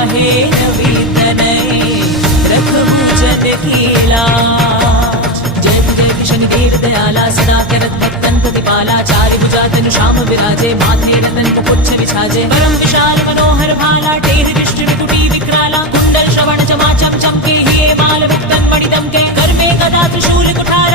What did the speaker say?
गाहे नवीतनय रघुजत कीला। जय जय शनिदेव दयाला सदा करत भक्तन प्रतिपाला। चारि भुजा तनु श्याम विराजे माथे रतन कुछ विछाजे। परम विशाल मनोहर भाला टेर दृष्टि विकुटी विकराला। कुंडल श्रवण चमा चम चमके हे माल वितन मणिदम के। कर में गदा त्रिशूल कुठार